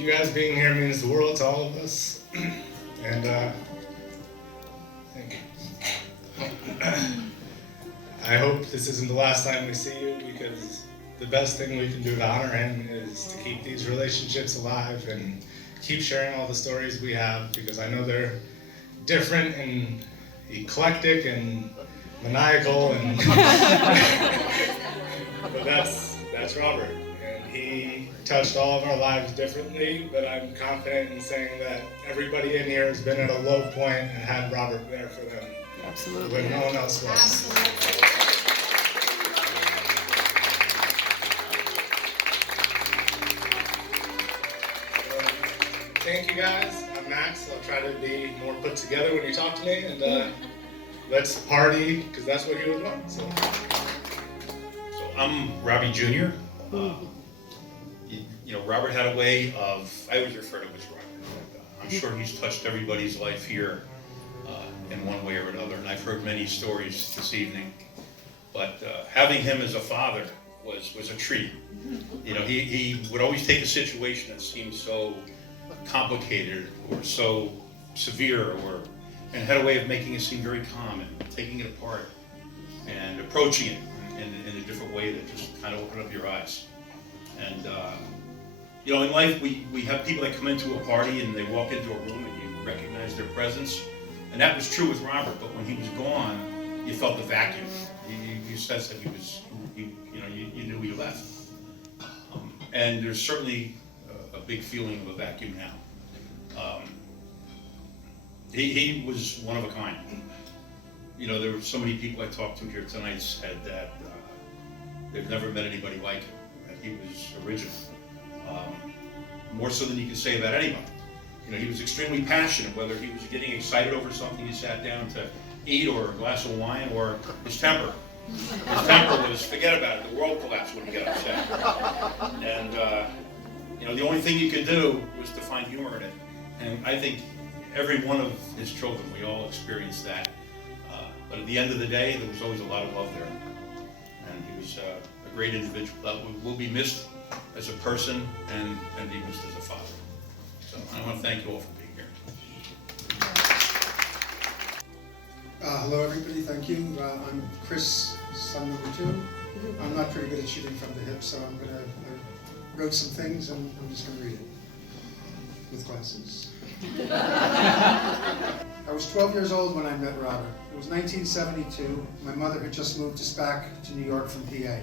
you guys being here means the world to all of us. And thank you. I hope this isn't the last time we see you, because the best thing we can do to honor him is to keep these relationships alive and keep sharing all the stories we have, because I know they're different and eclectic and maniacal, and but that's Robert, and he touched all of our lives differently, but I'm confident in saying that everybody in here has been at a low point and had Robert there for them. Absolutely. When no one else was. Absolutely. Thank you guys. I'm Max. I'll try to be more put together when you talk to me, and let's party, because that's what he would want. So I'm Robbie Jr. You know, Robert had a way of, I always refer to him as Robert. I'm sure he's touched everybody's life here in one way or another, and I've heard many stories this evening. But having him as a father was a treat. You know, he would always take a situation that seemed so complicated or so severe, and had a way of making it seem very calm and taking it apart and approaching it in a different way that just kind of opened up your eyes. And you know, in life we have people that come into a party and they walk into a room and you recognize their presence, and that was true with Robert. But when he was gone, you felt the vacuum. You sensed that he was, you knew he left. And there's certainly a big feeling of a vacuum now. He was one of a kind. You know, there were so many people I talked to here tonight said that they've never met anybody like him, that he was original. More so than you can say about anybody. You know, he was extremely passionate, whether he was getting excited over something he sat down to eat, or a glass of wine, or his temper. His temper was, forget about it, the world collapsed when he got upset. And you know, the only thing you could do was to find humor in it. And I think every one of his children, we all experienced that. But at the end of the day, there was always a lot of love there. And he was a great individual that will be missed as a person and be missed as a father. So I want to thank you all for being here. Hello everybody, thank you. I'm Chris, son number 2. I'm not pretty good at shooting from the hip, so I wrote some things and I'm just going to read it with glasses. I was 12 years old when I met Robert. It was 1972. My mother had just moved us back to New York from PA.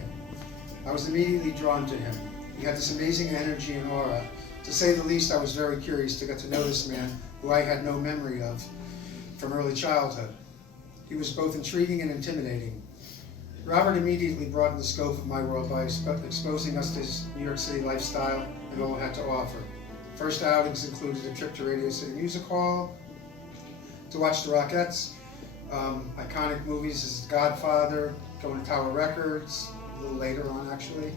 I was immediately drawn to him. He had this amazing energy and aura. To say the least, I was very curious to get to know this man who I had no memory of from early childhood. He was both intriguing and intimidating. Robert immediately broadened the scope of my world by exposing us to his New York City lifestyle and all it had to offer. First outings included a trip to Radio City Music Hall, to watch the Rockettes, iconic movies as Godfather, going to Tower Records, a little later on actually.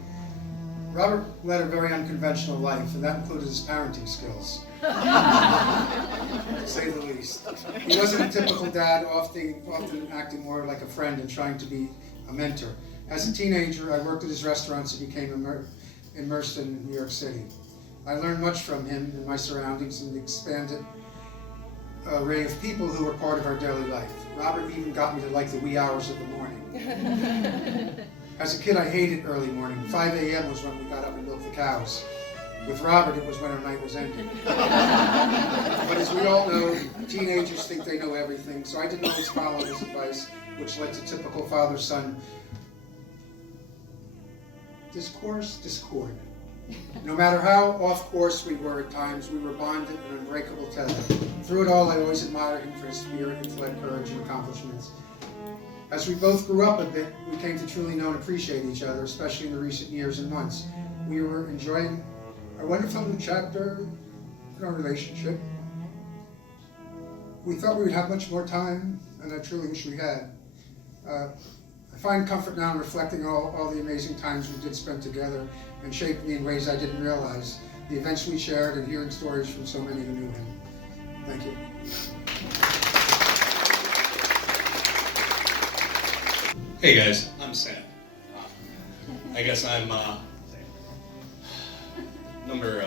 Robert led a very unconventional life, and that included his parenting skills, to say the least. He wasn't a typical dad, often acting more like a friend and trying to be a mentor. As a teenager, I worked at his restaurants and became immersed in New York City. I learned much from him and my surroundings and the expanded array of people who were part of our daily life. Robert even got me to like the wee hours of the morning. As a kid, I hated early morning. 5 a.m. was when we got up and milked the cows. With Robert, it was when our night was ending. But as we all know, teenagers think they know everything, so I didn't always follow his advice, which led to typical father-son discord. No matter how off course we were at times, we were bonded in an unbreakable tether. Through it all, I always admired him for his spirit, intellect, courage, and accomplishments. As we both grew up a bit, we came to truly know and appreciate each other, especially in the recent years and months. We were enjoying a wonderful new chapter in our relationship. We thought we would have much more time, and I truly wish we had. I find comfort now in reflecting all the amazing times we did spend together and shaped me in ways I didn't realize. The events we shared and hearing stories from so many who knew him. Thank you. Hey guys, I'm Sam. I guess I'm number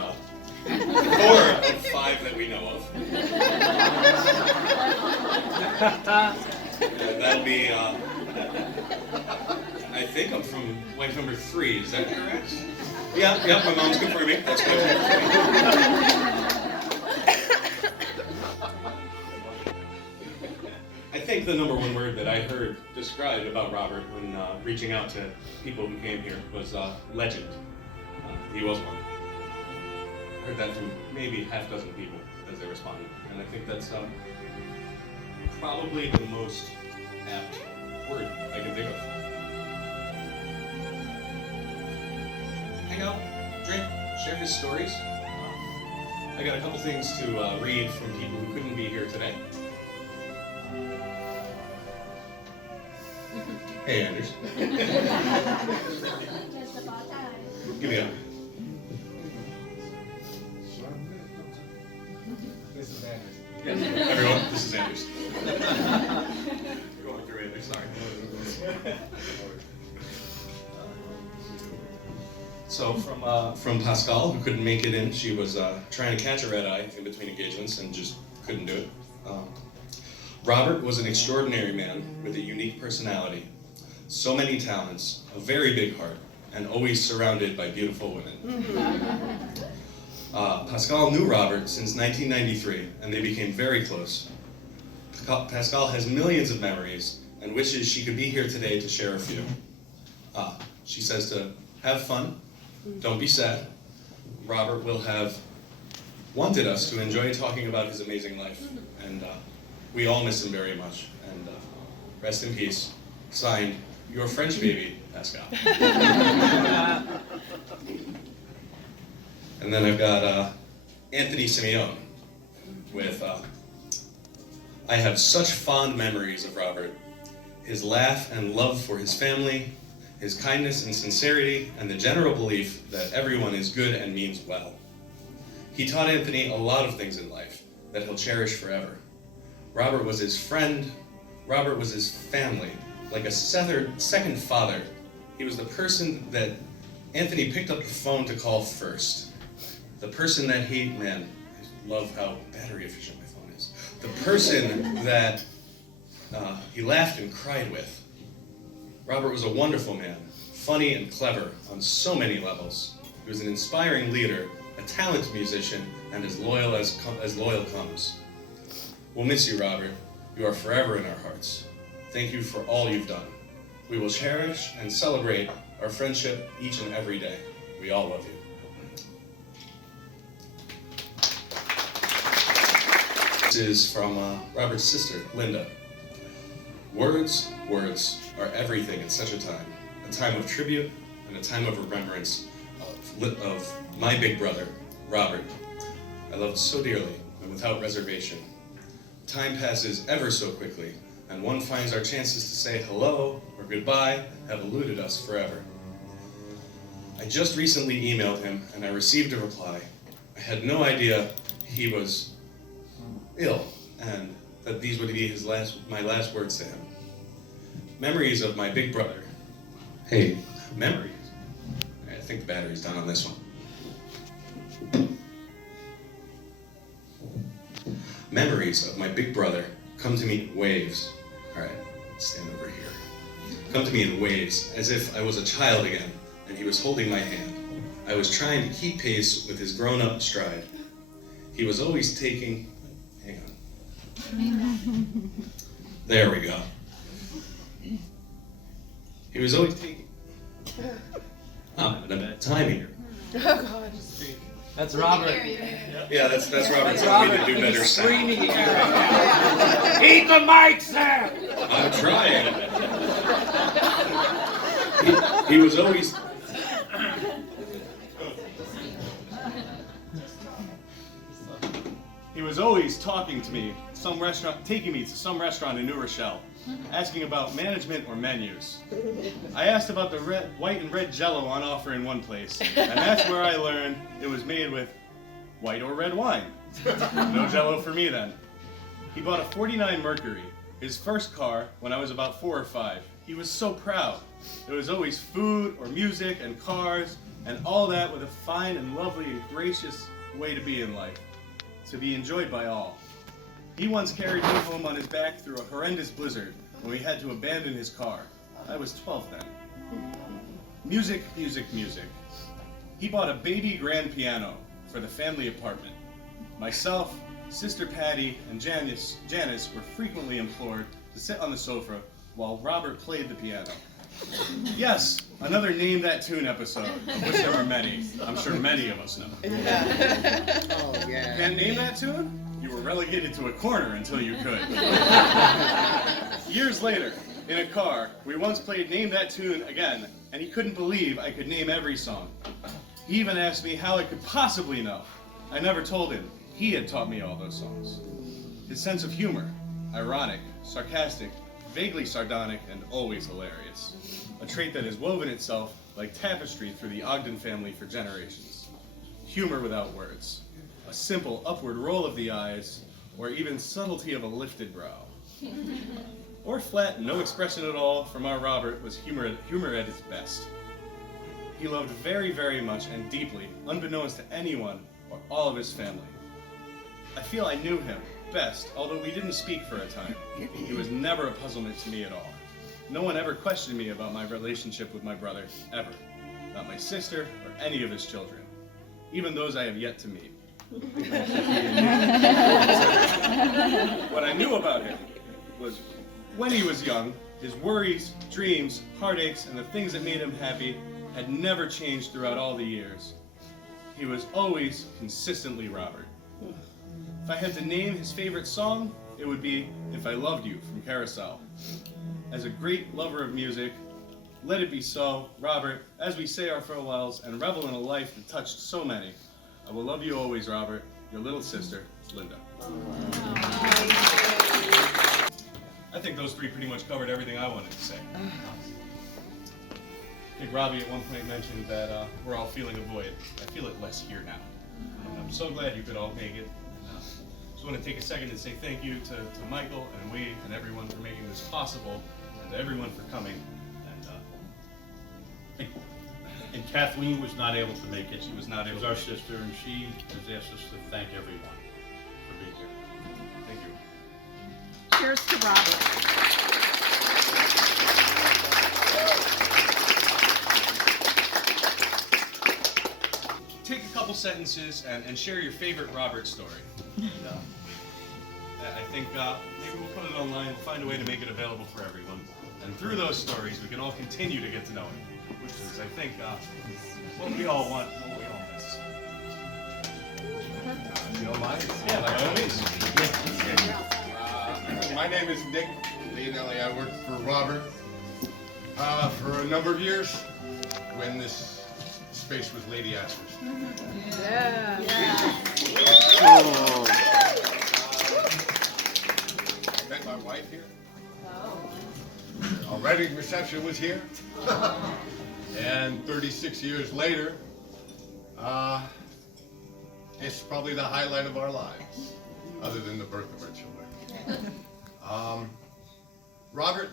That'll be, I think I'm from wife number 3, is that correct? Yeah, my mom's confirming. That's wife number 3. I think the number one word that I heard described about Robert when reaching out to people who came here was legend. He was one. I heard that from maybe half dozen people as they responded, and I think that's probably the most apt word I can think of. Hang out, drink, share his stories. I got a couple things to read from people who couldn't be here today. Hey, Anders. Give me a. This is Anders. Yes, everyone, this is Anders. You're going through Anders, sorry. So from Pascal, who couldn't make it in, she was trying to catch a red eye in between engagements and just couldn't do it. Robert was an extraordinary man with a unique personality, so many talents, a very big heart, and always surrounded by beautiful women. Pascal knew Robert since 1993, and they became very close. Pascal has millions of memories and wishes she could be here today to share a few. She says to have fun, don't be sad. Robert will have wanted us to enjoy talking about his amazing life, and we all miss him very much. And rest in peace. Signed, your French baby, Pascal. And then I've got Anthony Simeone with, I have such fond memories of Robert. His laugh and love for his family, his kindness and sincerity, and the general belief that everyone is good and means well. He taught Anthony a lot of things in life that he'll cherish forever. Robert was his friend. Robert was his family, like a second father. He was the person that Anthony picked up the phone to call first. The person that man, I love how battery efficient my phone is. The person that he laughed and cried with. Robert was a wonderful man, funny and clever on so many levels. He was an inspiring leader, a talented musician, and as loyal comes. We'll miss you, Robert. You are forever in our hearts. Thank you for all you've done. We will cherish and celebrate our friendship each and every day. We all love you. This is from Robert's sister, Linda. Words are everything at such a time of tribute and a time of remembrance of my big brother, Robert. I loved so dearly and without reservation. Time passes ever so quickly, and one finds our chances to say hello or goodbye have eluded us forever. I just recently emailed him, and I received a reply. I had no idea he was ill, and that these would be my last words to him. Memories of my big brother. Hey, memories. I think the battery's done on this one. Memories of my big brother come to me in waves. All right, stand over here. Come to me in waves, as if I was a child again, and he was holding my hand. I was trying to keep pace with his grown-up stride. He was always taking... Hang on. There we go. He was always taking... I'm having a bad time here. Oh, God. That's Robert. Yeah, that's Robert telling me to do better sound. Eat the mic, sir! I'm trying. He was always... He was always talking to me, taking me to some restaurant in New Rochelle, asking about management or menus. I asked about the white and red Jell-O on offer in one place, and that's where I learned it was made with white or red wine. No Jell-O for me then. He bought a '49 Mercury, his first car, when I was about 4 or 5. He was so proud. There was always food or music and cars, and all that with a fine and lovely and gracious way to be in life, to be enjoyed by all. He once carried me home on his back through a horrendous blizzard when we had to abandon his car. I was 12 then. Music, music, music. He bought a baby grand piano for the family apartment. Myself, Sister Patty, and Janice were frequently implored to sit on the sofa while Robert played the piano. Yes, another Name That Tune episode, of which there are many. I'm sure many of us know. Oh, yeah. Can't name that tune? You were relegated to a corner until you could. Years later, in a car, we once played Name That Tune again, and he couldn't believe I could name every song. He even asked me how I could possibly know. I never told him. He had taught me all those songs. His sense of humor, ironic, sarcastic, vaguely sardonic, and always hilarious. A trait that has woven itself like tapestry through the Ogden family for generations. Humor without words. A simple upward roll of the eyes, or even subtlety of a lifted brow. Or flat, no expression at all from our Robert was humor at its best. He loved very, very much and deeply, unbeknownst to anyone or all of his family. I feel I knew him best, although we didn't speak for a time. He was never a puzzlement to me at all. No one ever questioned me about my relationship with my brother, ever. Not my sister or any of his children. Even those I have yet to meet. What I knew about him was when he was young, his worries, dreams, heartaches, and the things that made him happy had never changed throughout all the years. He was always consistently Robert. If I had to name his favorite song, it would be If I Loved You from Carousel. As a great lover of music, let it be so, Robert, as we say our farewells and revel in a life that touched so many. I will love you always, Robert, your little sister, Linda. I think those three pretty much covered everything I wanted to say. I think Robbie at one point mentioned that we're all feeling a void. I feel it less here now. And I'm so glad you could all make it. Just want to take a second and say thank you to Michael and we and everyone for making this possible, and to everyone for coming. And Kathleen was not able to make it. She was not able She was our to make it. sister, and she has asked us to thank everyone for being here. Thank you. Cheers to Robert. Take a couple sentences and share your favorite Robert story. I think maybe we'll put it online, we'll find a way to make it available for everyone. And through those stories, we can all continue to get to know him, which is, I think, what we all want, what we all miss. You don't mind? Yeah, by all means. My name is Nick Leonelli. I worked for Robert for a number of years when this space was Lady Astor's. Yeah. I met my wife here. Our wedding reception was here. And 36 years later, it's probably the highlight of our lives, other than the birth of our children. Robert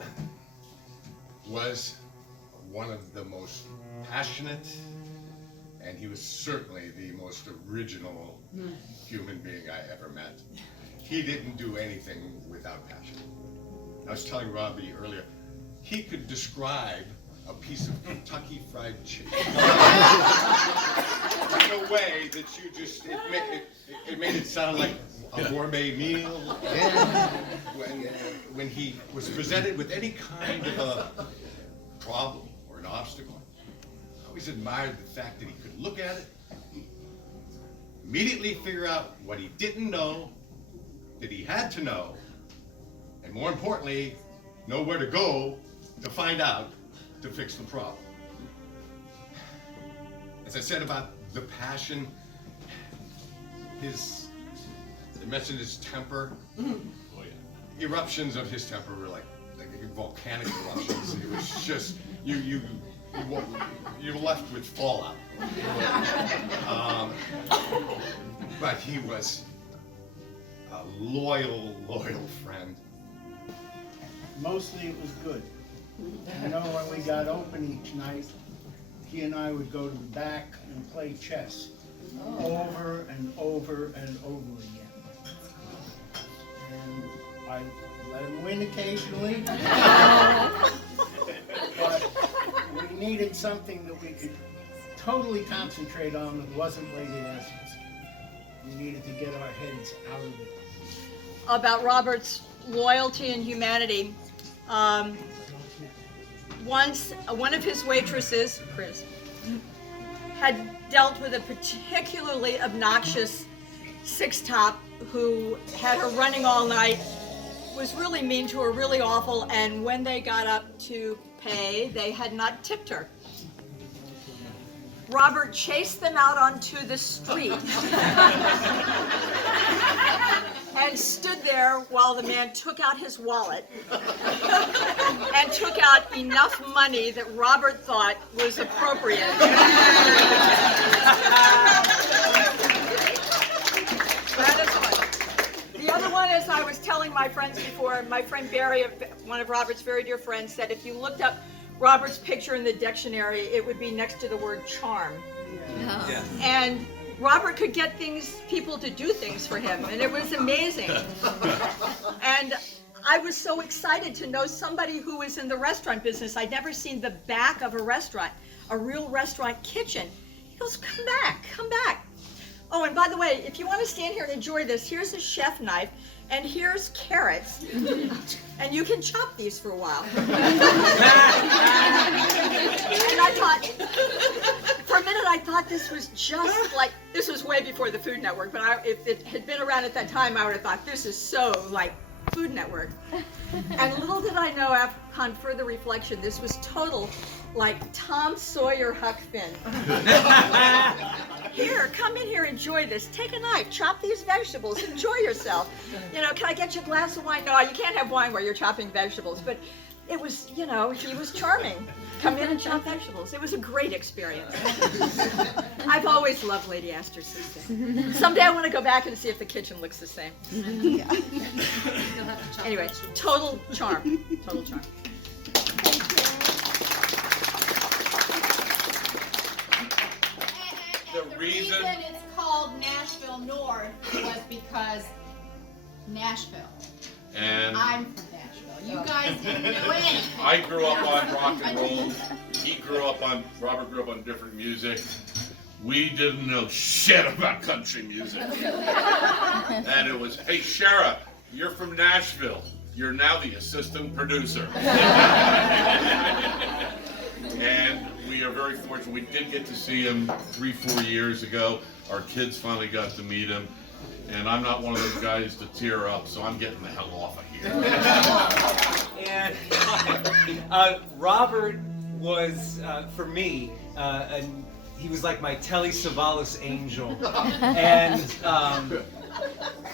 was one of the most passionate, and he was certainly the most original human being I ever met. He didn't do anything without passion. I was telling Robbie earlier, he could describe a piece of Kentucky Fried Chicken in a way that you just, it made it sound like a gourmet meal. When he was presented with any kind of a problem or an obstacle, I always admired the fact that he could look at it, immediately figure out what he didn't know, that he had to know, and more importantly, know where to go to find out to fix the problem. As I said about the passion, I mentioned his temper. Oh, yeah. Eruptions of his temper were like volcanic eruptions. It was just, you're left with fallout. But he was a loyal friend. Mostly it was good. You know, when we got open each night, he and I would go to the back and play chess over and over and over again. and I let him win occasionally. But we needed something that we could totally concentrate on that wasn't Lady Esther's. We needed to get our heads out of it. About Robert's loyalty and humanity. Once, one of his waitresses, Chris, had dealt with a particularly obnoxious six-top who had her running all night, was really mean to her, really awful, and when they got up to pay, they had not tipped her. Robert chased them out onto the street and stood there while the man took out his wallet and took out enough money that Robert thought was appropriate. That is one. The other one, as I was telling my friends before, my friend Barry, one of Robert's very dear friends, said if you looked up Robert's picture in the dictionary, it would be next to the word charm. Yeah. And Robert could get people to do things for him, and it was amazing. And I was so excited to know somebody who was in the restaurant business. I'd never seen the back of a restaurant, a real restaurant kitchen. He goes, come back, come back. Oh, and by the way, if you want to stand here and enjoy this, here's a chef knife, and here's carrots, and you can chop these for a while. And I thought, for a minute, I thought this was just like, this was way before the Food Network, but if it had been around at that time, I would have thought, this is so like Food Network. And little did I know, upon further reflection, this was total like Tom Sawyer Huck Finn. Here, come in here, enjoy this. Take a knife, chop these vegetables, enjoy yourself. You know, can I get you a glass of wine? No, you can't have wine while you're chopping vegetables, but it was, you know, he was charming. Come in and chop vegetables. It was a great experience. I've always loved Lady Esther since then. Someday I want to go back and see if the kitchen looks the same. Anyway, total charm, total charm. The reason it's called Nashville North was because Nashville. And I'm from Nashville. You guys didn't know anything. I grew up on rock and roll. Robert grew up on different music. We didn't know shit about country music. And it was, hey, Shara, you're from Nashville. You're now the assistant producer. And we are very fortunate. We did get to see him 3-4 years ago. Our kids finally got to meet him. And I'm not one of those guys to tear up, so I'm getting the hell off of here. And Robert was, for me, he was like my Telly Savalas angel. And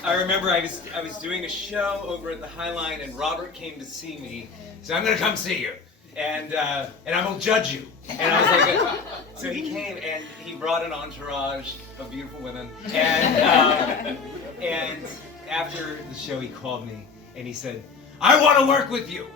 I remember I was doing a show over at the Highline, and Robert came to see me. He said, I'm going to come see you. And I will judge you. And I was like, so he came and he brought an entourage of beautiful women. And after the show, he called me and he said, I want to work with you.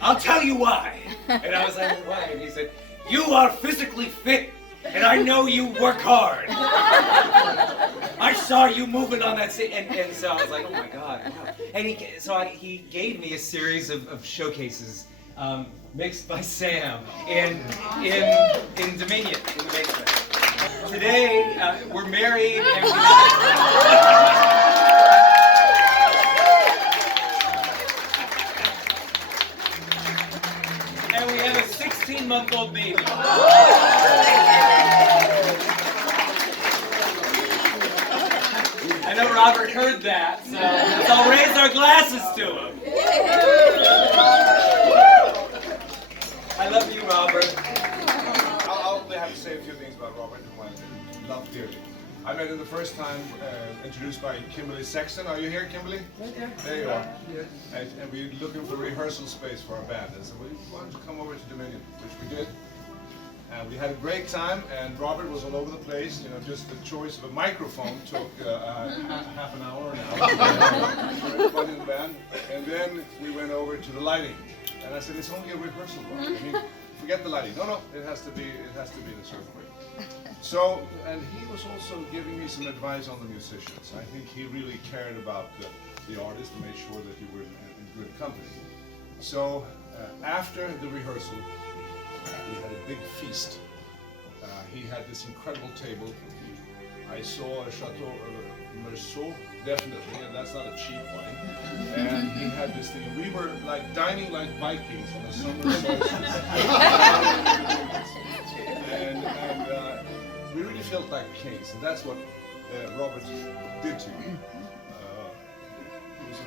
I'll tell you why. And I was like, why? And he said, you are physically fit and I know you work hard. I saw you moving on that stage. And so I was like, oh my God. Wow. And he gave me a series of showcases. Mixed by Sam in Dominion, in the basement. Today, we're married and we have a 16-month-old baby. I know Robert heard that, so I'll raise our glasses to him. I love you, Robert. I'll only have to say a few things about Robert, whom I love dearly. I met him the first time introduced by Kimberly Sexton. Are you here, Kimberly? Yeah. There you are. Yeah. And we were looking for rehearsal space for our band. And so we wanted to come over to Dominion, which we did. And we had a great time, and Robert was all over the place. You know, just the choice of a microphone took half an hour, an hour. Everybody in the band. And then we went over to the lighting. And I said, it's only a rehearsal, Robert. I mean, forget the lighting. No, it has to be in a certain way. So, and he was also giving me some advice on the musicians. I think he really cared about the artist and made sure that you were in good company. So, after the rehearsal, we had a big feast. He had this incredible table. I saw a Chateau Merceau, definitely, and that's not a cheap wine. And he had this thing, and we were like dining like Vikings on a summer solstice. and we really felt like kings, and that's what Robert did to me. He was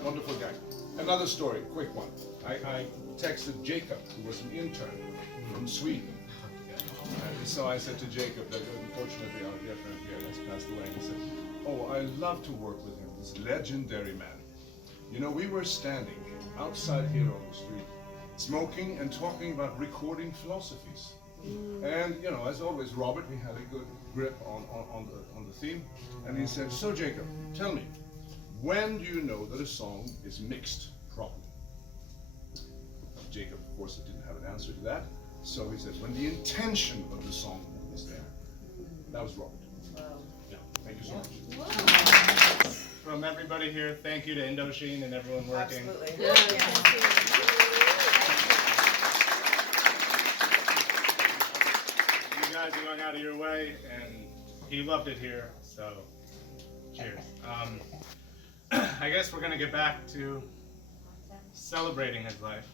a wonderful guy. Another story, quick one. I texted Jacob, who was an intern from Sweden. And so I said to Jacob that unfortunately our dear friend here has passed away. And he said, "Oh, I love to work with him, this legendary man. You know, we were standing outside here on the street, smoking and talking about recording philosophies. And, you know, as always, Robert, we had a good grip on the theme. And he said, so Jacob, tell me, when do you know that a song is mixed properly? Jacob, of course, didn't have an answer to that. So he said, when the intention of the song is there. That was Robert. Yeah, thank you so much. From everybody here, thank you to Indochine and everyone working. Absolutely. Yeah, thank You guys went out of your way, and he loved it here, so cheers. I guess we're gonna get back to celebrating his life.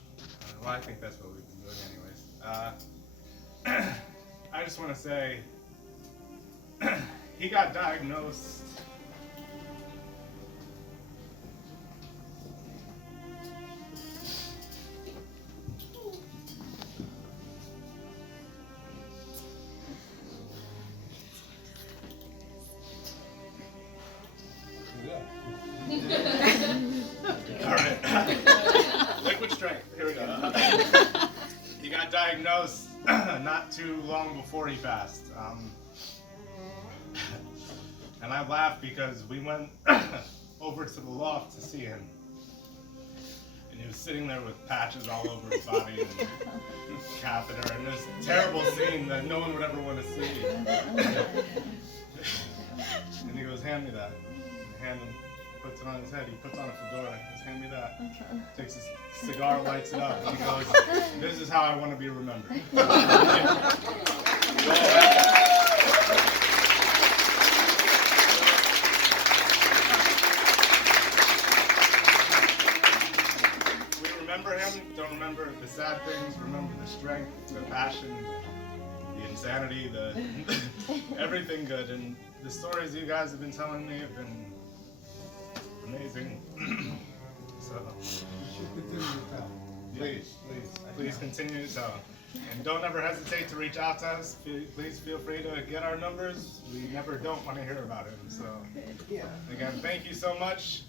Well, I think that's what we've been doing anyways. I just want to say, he got diagnosed. All right. Liquid strength. Here we go. He got diagnosed not too long before he passed. And I laughed because we went over to the loft to see him. And he was sitting there with patches all over his body and catheter, and this terrible scene that no one would ever want to see. And he goes, hand me that. Hand him, puts it on his head, he puts on a fedora, he goes, hand me that. Takes his cigar, lights it up, and he goes, this is how I want to be remembered. We remember him, don't remember the sad things, remember the strength, the passion, the insanity, the everything good. And the stories you guys have been telling me have been amazing. So, please continue to tell. And don't ever hesitate to reach out to us. Please feel free to get our numbers. We never don't want to hear about it. So, again, thank you so much.